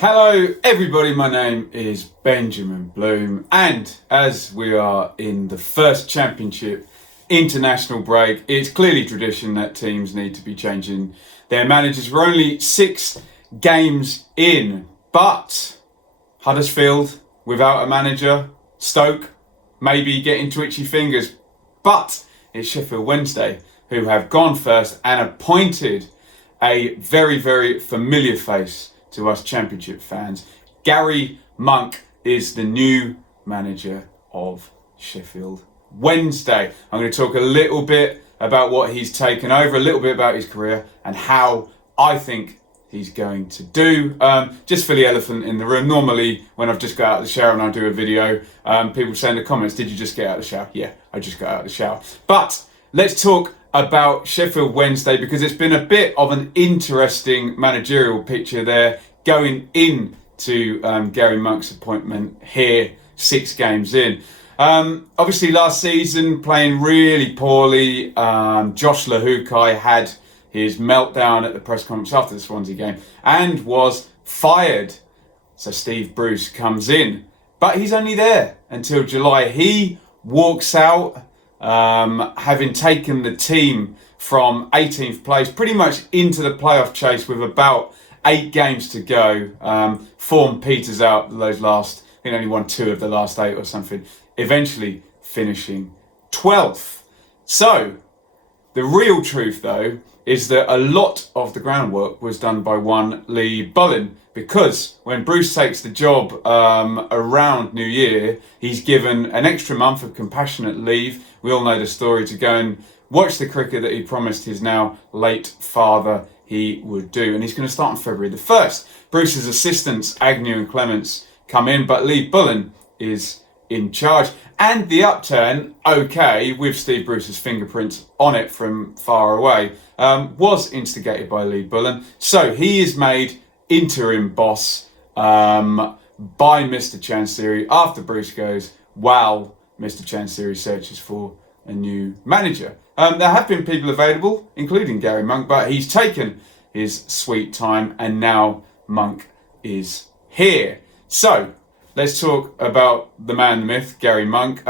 Hello everybody, my name is Benjamin Bloom, and as we are in the first championship international break, it's clearly tradition that teams need to be changing their managers. We're only 6 games in, but Huddersfield without a manager, Stoke maybe getting twitchy fingers, but it's Sheffield Wednesday who have gone first and appointed a very, very familiar face to us championship fans. Garry Monk is the new manager of Sheffield Wednesday. I'm going to talk a little bit about what he's taken over, a little bit about his career and how I think he's going to do. Just for the elephant in the room, normally when I've just got out of the shower and I do a video, people say in the comments, did you just get out of the shower? Yeah, I just got out of the shower. But let's talk about Sheffield Wednesday, because it's been a bit of an interesting managerial picture there going into Garry Monk's appointment here 6 games in. Obviously last season playing really poorly. Josh Lahukai had his meltdown at the press conference after the Swansea game and was fired. So Steve Bruce comes in, but he's only there until July. He walks out having taken the team from 18th place pretty much into the playoff chase with about 8 games to go. Form peters out those last, I think only won 2 of the last 8 or something, eventually finishing 12th. So the real truth though is that a lot of the groundwork was done by one Lee Bullen, because when Bruce takes the job around New Year, he's given an extra month of compassionate leave. We all know the story, to go and watch the cricket that he promised his now late father he would do. And he's going to start on February the 1st. Bruce's assistants, Agnew and Clements, come in, but Lee Bullen is in charge. And the upturn, okay, with Steve Bruce's fingerprints on it from far away, was instigated by Lee Bullen. So he is made interim boss by Mr. Chansiri after Bruce goes, while Mr. Chansiri searches for a new manager. There have been people available, including Garry Monk, but he's taken his sweet time and now Monk is here. So let's talk about the man, the myth, Garry Monk.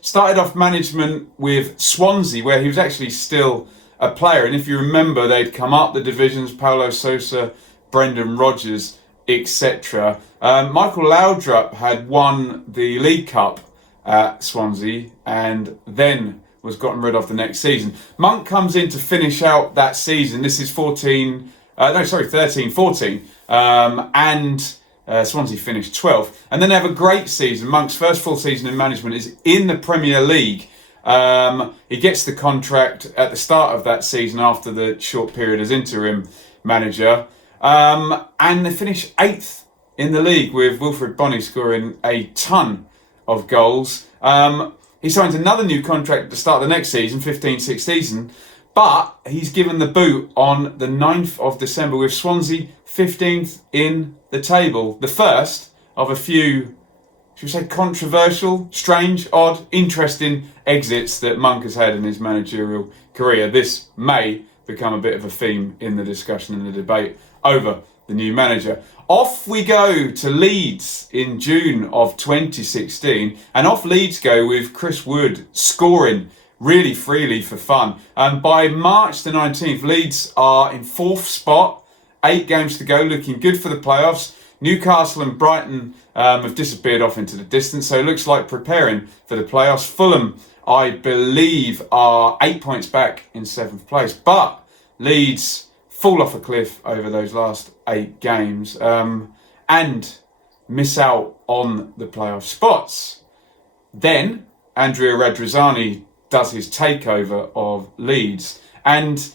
Started off management with Swansea, where he was actually still a player. And if you remember, they'd come up the divisions, Paulo Sousa, Brendan Rodgers, etc. Michael Laudrup had won the League Cup at Swansea and then was gotten rid of the next season. Monk comes in to finish out that season. This is 13-14. And Swansea finished 12th. And then they have a great season. Monk's first full season in management is in the Premier League. He gets the contract at the start of that season after the short period as interim manager. And they finish 8th in the league with Wilfred Bonney scoring a ton of goals. He signs another new contract at the start of the next season, 15-16 season, but he's given the boot on the 9th of December with Swansea 15th in the table. The first of a few, should we say, controversial, strange, odd, interesting exits that Monk has had in his managerial career. This may become a bit of a theme in the discussion and the debate over the new manager. Off we go to Leeds in June of 2016, and off Leeds go with Chris Wood scoring really freely for fun. And by March the 19th, Leeds are in 4th spot, 8 games to go, looking good for the playoffs. Newcastle and Brighton have disappeared off into the distance, so it looks like preparing for the playoffs. Fulham, I believe, are 8 points back in 7th place, but Leeds fall off a cliff over those last 8 games and miss out on the playoff spots. Then Andrea Radrizzani does his takeover of Leeds, and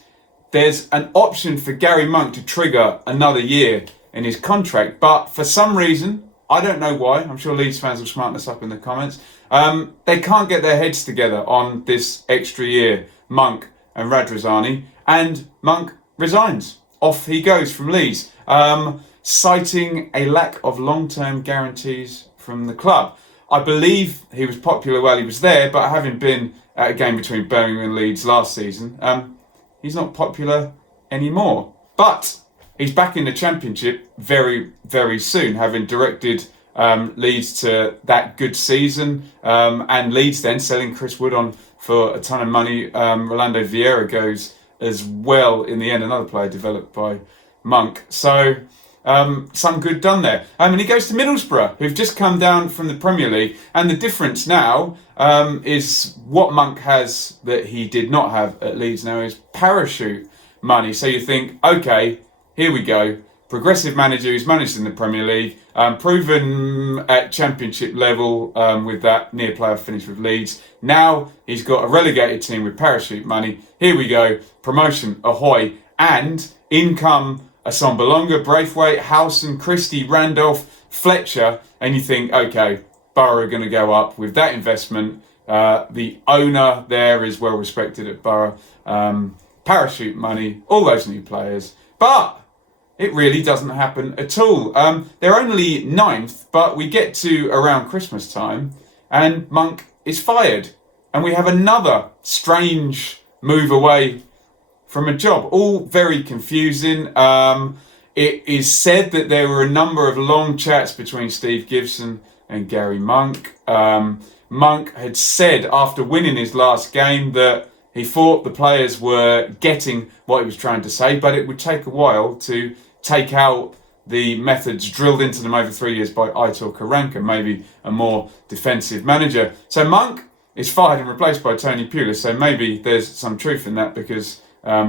there's an option for Garry Monk to trigger another year in his contract, but for some reason, I don't know why, I'm sure Leeds fans will smarten us up in the comments, they can't get their heads together on this extra year, Monk and Radrizzani, and Monk resigns. Off he goes from Leeds, citing a lack of long-term guarantees from the club. I believe he was popular while he was there, but having been at a game between Birmingham and Leeds last season, he's not popular anymore. But he's back in the Championship very, very soon, having directed Leeds to that good season, and Leeds then selling Chris Wood on for a ton of money. Rolando Vieira goes as well in the end, another player developed by Monk. So some good done there. And he goes to Middlesbrough, who've just come down from the Premier League. And the difference now is what Monk has that he did not have at Leeds now is parachute money. So you think, okay, here we go. Progressive manager who's managed in the Premier League, proven at Championship level with that near playoff finish with Leeds. Now he's got a relegated team with parachute money. Here we go, promotion, ahoy, and income. Assombalonga, Braithwaite, Howson, Christie, Randolph, Fletcher, and you think, okay, Borough are going to go up with that investment. The owner there is well respected at Borough. Parachute money, all those new players. But it really doesn't happen at all. They're only 9th, but we get to around Christmas time and Monk is fired. And we have another strange move away from a job. All very confusing. It is said that there were a number of long chats between Steve Gibson and Garry Monk. Monk had said after winning his last game that he thought the players were getting what he was trying to say, but it would take a while to take out the methods drilled into them over 3 years by Aitor Karanka, maybe a more defensive manager. So Monk is fired and replaced by Tony Pulis. So maybe there's some truth in that because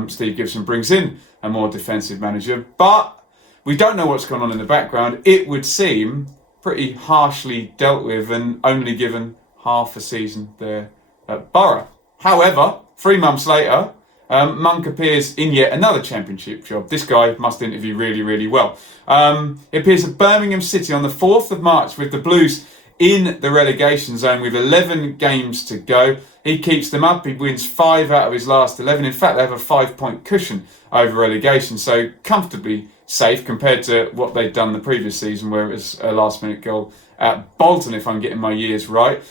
Steve Gibson brings in a more defensive manager. But we don't know what's gone on in the background. It would seem pretty harshly dealt with and only given half a season there at Borough. However, 3 months later, Monk appears in yet another Championship job. This guy must interview really, really well. He appears at Birmingham City on the 4th of March with the Blues in the relegation zone with 11 games to go. He keeps them up. He wins 5 out of his last 11. In fact, they have a 5-point cushion over relegation, so comfortably safe compared to what they'd done the previous season where it was a last-minute goal at Bolton, if I'm getting my years right.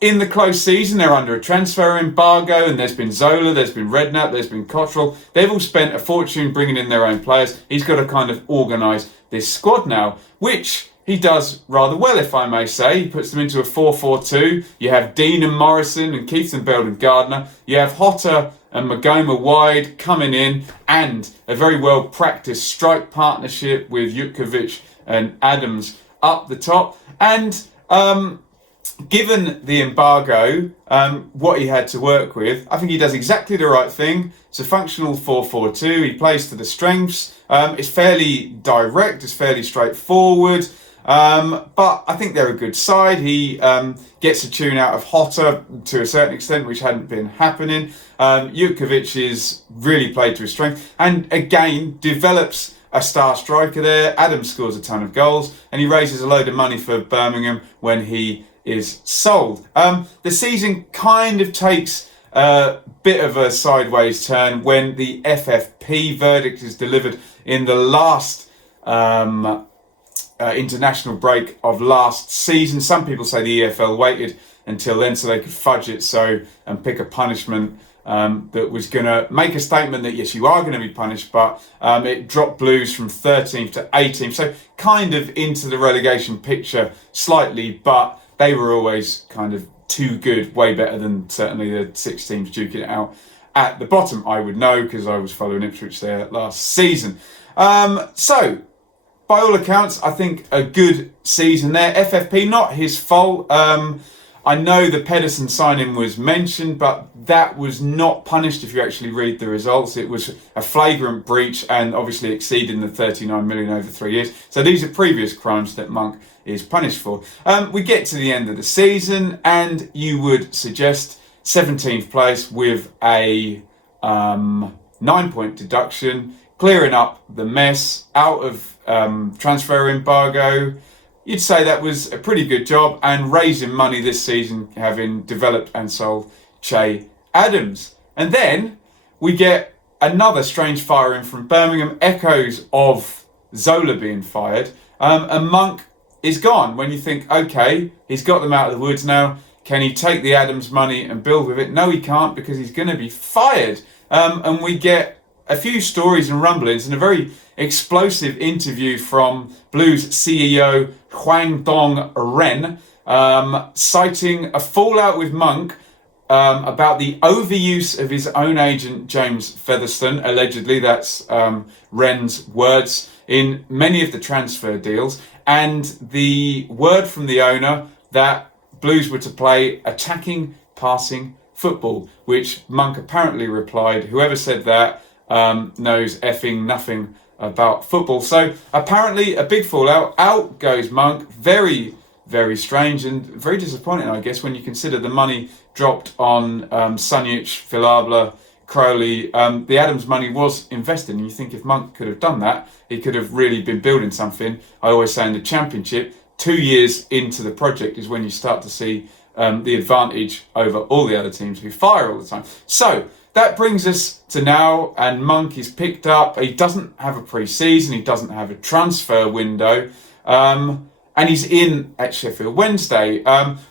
In the close season, they're under a transfer embargo, and there's been Zola, there's been Redknapp, there's been Cottrell. They've all spent a fortune bringing in their own players. He's got to kind of organise this squad now, which he does rather well, if I may say. He puts them into a 4-4-2. You have Dean and Morrison and Keith and Beld and Gardner. You have Hotter and Magoma wide coming in, and a very well-practiced strike partnership with Jutkovic and Adams up the top. And given the embargo, what he had to work with, I think he does exactly the right thing. It's a functional 4-4-2. He plays to the strengths. It's fairly direct. It's fairly straightforward. But I think they're a good side. He gets a tune out of Hotter to a certain extent, which hadn't been happening. Jutkovic is really played to his strength. And again, develops a star striker there. Adams scores a ton of goals. And he raises a load of money for Birmingham when he is sold. The season kind of takes a bit of a sideways turn when the FFP verdict is delivered in the last international break of last season. Some people say the EFL waited until then so they could fudge it and pick a punishment that was going to make a statement that yes, you are going to be punished, but it dropped Blues from 13th to 18th, so kind of into the relegation picture slightly, but they were always kind of too good, way better than certainly the 6 teams duking it out at the bottom. I would know because I was following Ipswich there last season. So, by all accounts, I think a good season there. FFP, not his fault. I know the Pedersen signing was mentioned, but that was not punished if you actually read the results. It was a flagrant breach and obviously exceeding the 39 million over 3 years. So these are previous crimes that Monk is punished for. We get to the end of the season and you would suggest 17th place with a 9-point deduction, clearing up the mess, out of transfer embargo. You'd say that was a pretty good job and raising money this season, having developed and sold Che Adams. And then we get another strange firing from Birmingham, echoes of Zola being fired, and Monk is gone. When you think, okay, he's got them out of the woods now, can he take the Adams money and build with it? No, he can't because he's going to be fired. And we get a few stories and rumblings and a very explosive interview from Blues CEO Hwang Dong Ren, citing a fallout with Monk about the overuse of his own agent James Featherstone. Allegedly, that's Ren's words, in many of the transfer deals, and the word from the owner that Blues were to play attacking, passing football, which Monk apparently replied, whoever said that knows effing nothing about football. So apparently a big fallout. Out goes Monk. Very, very strange and very disappointing, I guess, when you consider the money dropped on Sunjic, Filabla, Crowley. The Adams money was invested, and you think if Monk could have done that, he could have really been building something. I always say in the Championship, 2 years into the project is when you start to see the advantage over all the other teams who fire all the time. So that brings us to now, and Monk is picked up. He doesn't have a pre-season, he doesn't have a transfer window, and he's in at Sheffield Wednesday.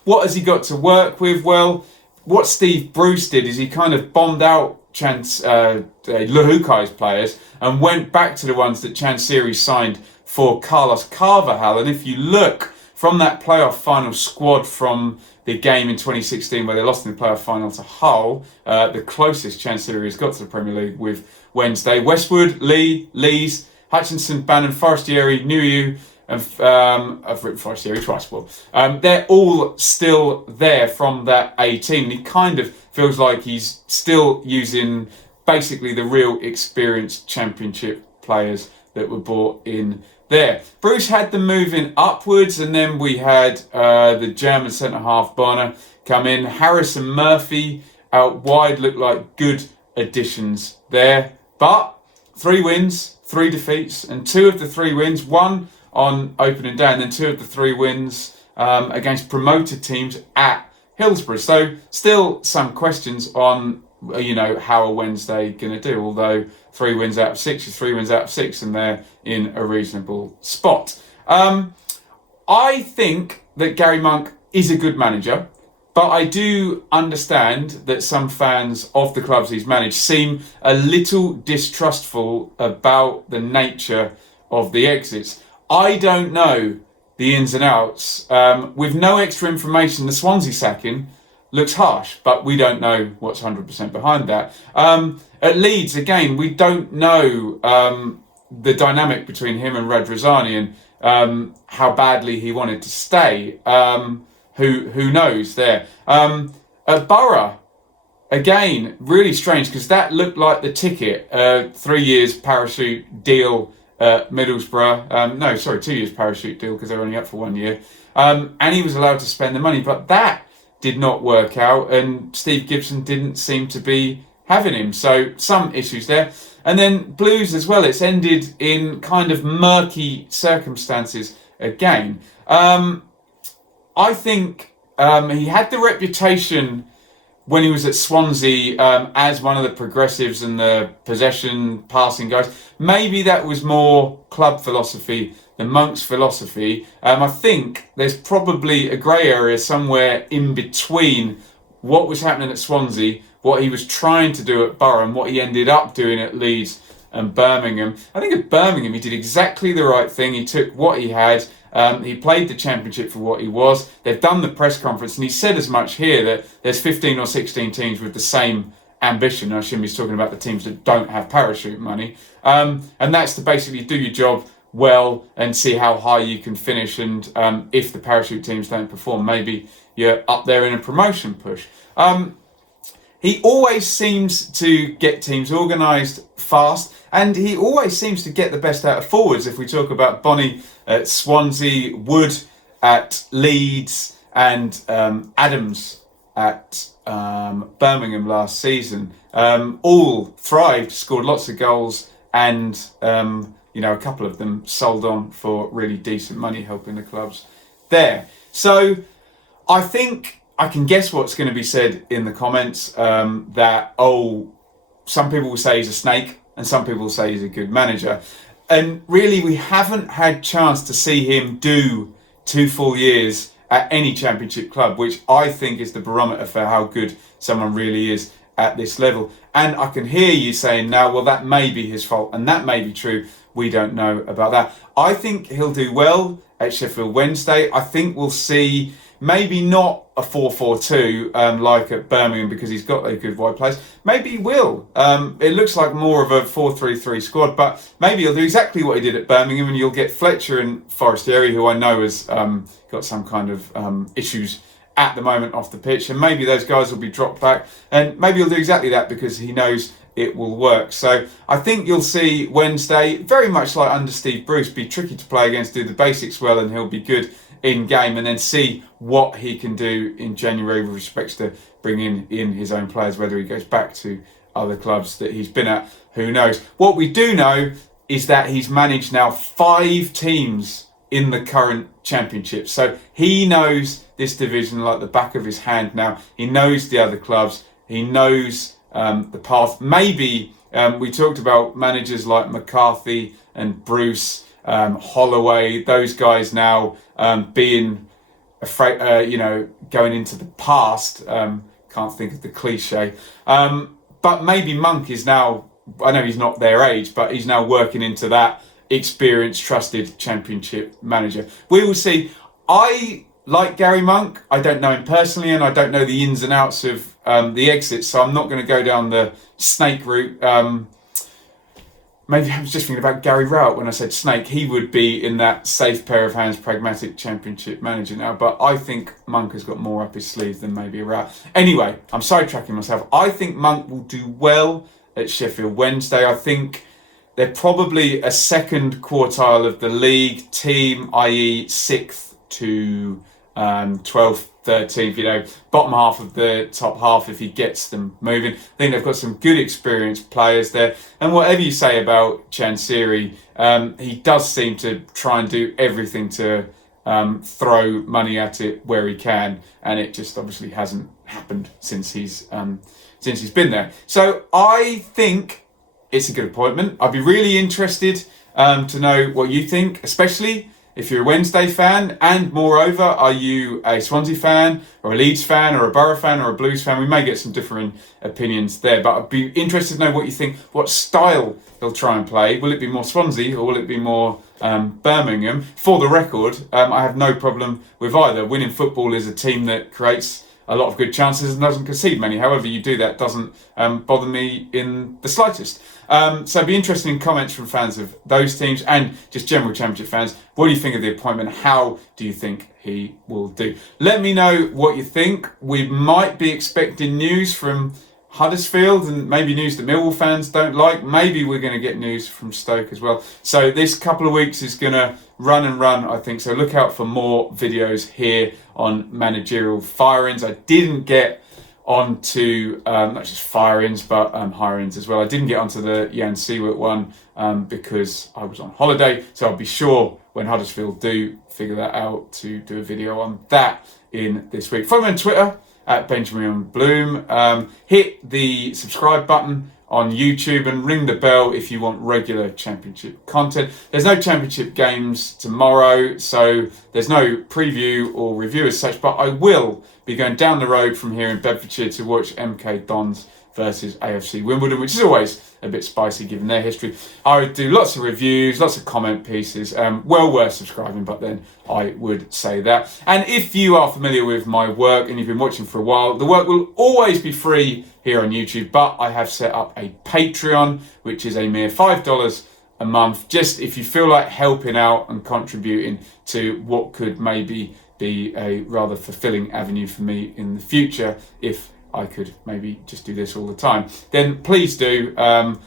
What has he got to work with? Well, what Steve Bruce did is he kind of bombed out Luhukai's players and went back to the ones that Chansiri signed for Carlos Carvajal. And if you look from that playoff final squad from the game in 2016 where they lost in the playoff final to Hull, the closest Chansiri has got to the Premier League with Wednesday: Westwood, Lee, Lees, Hutchinson, Bannon, Forestieri, Nuyu, and I've written Forestieri twice. Well, they're all still there from that 18. He kind of feels like he's still using basically the real experienced Championship players that were brought in there. Bruce had them moving upwards, and then we had the German centre-half Bonner come in. Harris and Murphy out wide looked like good additions there. But 3 wins, 3 defeats, and 2 of the 3 wins, one on opening day, and then 2 of the 3 wins against promoted teams at Hillsborough. So still some questions on, how are Wednesday going to do? Although 3 wins out of 6 is 3 wins out of 6, and they're in a reasonable spot. I think that Garry Monk is a good manager, but I do understand that some fans of the clubs he's managed seem a little distrustful about the nature of the exits. I don't know the ins and outs. With no extra information, the Swansea sacking looks harsh, but we don't know what's 100% behind that. At Leeds, again, we don't know the dynamic between him and Radrazani and how badly he wanted to stay. Who knows there? At Borough, again, really strange, because that looked like the ticket. 3 years parachute deal at Middlesbrough. 2 years parachute deal because they were only up for 1 year. And he was allowed to spend the money, but that did not work out, and Steve Gibson didn't seem to be having him. So some issues there. And then Blues as well, it's ended in kind of murky circumstances again. I think he had the reputation when he was at Swansea as one of the progressives and the possession passing guys. Maybe that was more club philosophy than Monk's philosophy. I think there's probably a grey area somewhere in between what was happening at Swansea, what he was trying to do at Borough, and what he ended up doing at Leeds and Birmingham. I think at Birmingham he did exactly the right thing. He took what he had. He played the Championship for what he was. They've done the press conference, and he said as much here that there's 15 or 16 teams with the same ambition. I assume he's talking about the teams that don't have parachute money. And that's to basically do your job well and see how high you can finish. And if the parachute teams don't perform, maybe you're up there in a promotion push. He always seems to get teams organised fast, and he always seems to get the best out of forwards. If we talk about Bonnie at Swansea, Wood at Leeds, and Adams at Birmingham last season, all thrived, scored lots of goals, and a couple of them sold on for really decent money, helping the clubs there. So I think I can guess what's going to be said in the comments, that, some people will say he's a snake and some people will say he's a good manager. And really, we haven't had chance to see him do 2 full years at any Championship club, which I think is the barometer for how good someone really is at this level. And I can hear you saying now, well, that may be his fault, and that may be true. We don't know about that. I think he'll do well at Sheffield Wednesday. I think we'll see maybe not a 4-4-2 like at Birmingham, because he's got a good wide players. Maybe he will. It looks like more of a 4-3-3 squad, but maybe he'll do exactly what he did at Birmingham, and you'll get Fletcher and Forestieri, who I know has got some kind of issues at the moment off the pitch, and maybe those guys will be dropped back, and maybe he'll do exactly that because he knows it will work. So I think you'll see Wednesday, very much like under Steve Bruce, be tricky to play against, do the basics well, and he'll be good in game, and then see what he can do in January with respect to bringing in his own players, whether he goes back to other clubs that he's been at, who knows. What we do know is that he's managed now 5 teams in the current championship. So he knows this division like the back of his hand now. He knows the other clubs. He knows the path. Maybe we talked about managers like McCarthy and Bruce, Holloway, those guys now being afraid, going into the past. Can't think of the cliche. But maybe Monk is now, I know he's not their age, but he's now working into that experienced, trusted championship manager. We will see. I like Gary Monk. I don't know him personally, and I don't know the ins and outs of the exits, so I'm not going to go down the snake route. Maybe I was just thinking about Gary Rowett when I said snake. He would be in that safe pair of hands, pragmatic championship manager now, but I think Monk has got more up his sleeve than maybe a Rowett. Anyway, I'm sidetracking myself. I think Monk will do well at Sheffield Wednesday. I think they're probably a second quartile of the league team, i.e. 6th to 12th, 13th, bottom half of the top half if he gets them moving. I think they've got some good experienced players there. And whatever you say about Chansiri, he does seem to try and do everything to throw money at it where he can, and it just obviously hasn't happened since he's been there. So I think it's a good appointment. I'd be really interested to know what you think, especially if you're a Wednesday fan, and moreover, are you a Swansea fan or a Leeds fan or a Borough fan or a Blues fan? We may get some different opinions there, but I'd be interested to know what you think, what style he'll try and play. Will it be more Swansea or will it be more Birmingham? For the record, I have no problem with either. Winning football is a team that creates a lot of good chances and doesn't concede many. However you do that doesn't bother me in the slightest. So it'd be interesting in comments from fans of those teams and just general championship fans. What do you think of the appointment? How do you think he will do? Let me know what you think. We might be expecting news from Huddersfield and maybe news that Millwall fans don't like. Maybe we're going to get news from Stoke as well. So this couple of weeks is going to run, I think. So look out for more videos here on managerial fire-ins. I didn't get onto not just fire-ins but hire-ins as well. I didn't get onto the Jan Siewert one because I was on holiday. So I'll be sure when Huddersfield do figure that out to do a video on that in this week. Follow me on Twitter at Benjamin Bloom. Hit the subscribe button on YouTube and ring the bell if you want regular championship content. There's no championship games tomorrow, so there's no preview or review as such, but I will be going down the road from here in Bedfordshire to watch MK Dons versus AFC Wimbledon, which is always a bit spicy given their history. I would do lots of reviews, lots of comment pieces, well worth subscribing, but then I would say that. And if you are familiar with my work and you've been watching for a while, the work will always be free here on YouTube, but I have set up a Patreon, which is a mere $5 a month, just if you feel like helping out and contributing to what could maybe be a rather fulfilling avenue for me in the future if I could maybe just do this all the time, then please do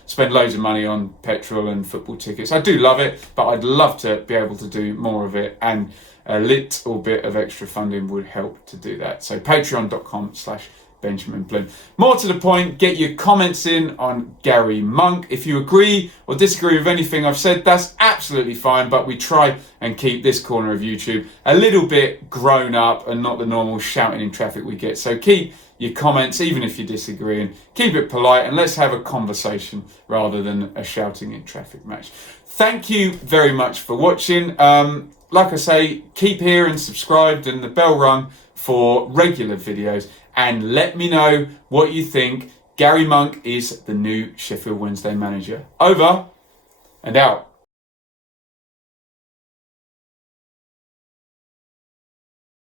spend loads of money on petrol and football tickets. I do love it, but I'd love to be able to do more of it, and a little bit of extra funding would help to do that. So patreon.com/Benjamin Bloom. More to the point, get your comments in on Gary Monk. If you agree or disagree with anything I've said, that's absolutely fine, but we try and keep this corner of YouTube a little bit grown up and not the normal shouting in traffic we get. So keep your comments, even if you disagree, and keep it polite, and let's have a conversation rather than a shouting in traffic match. Thank you very much for watching. Like I say, keep here and subscribed and the bell rung for regular videos, and let me know what you think Garry Monk is the new Sheffield Wednesday manager. Over and out.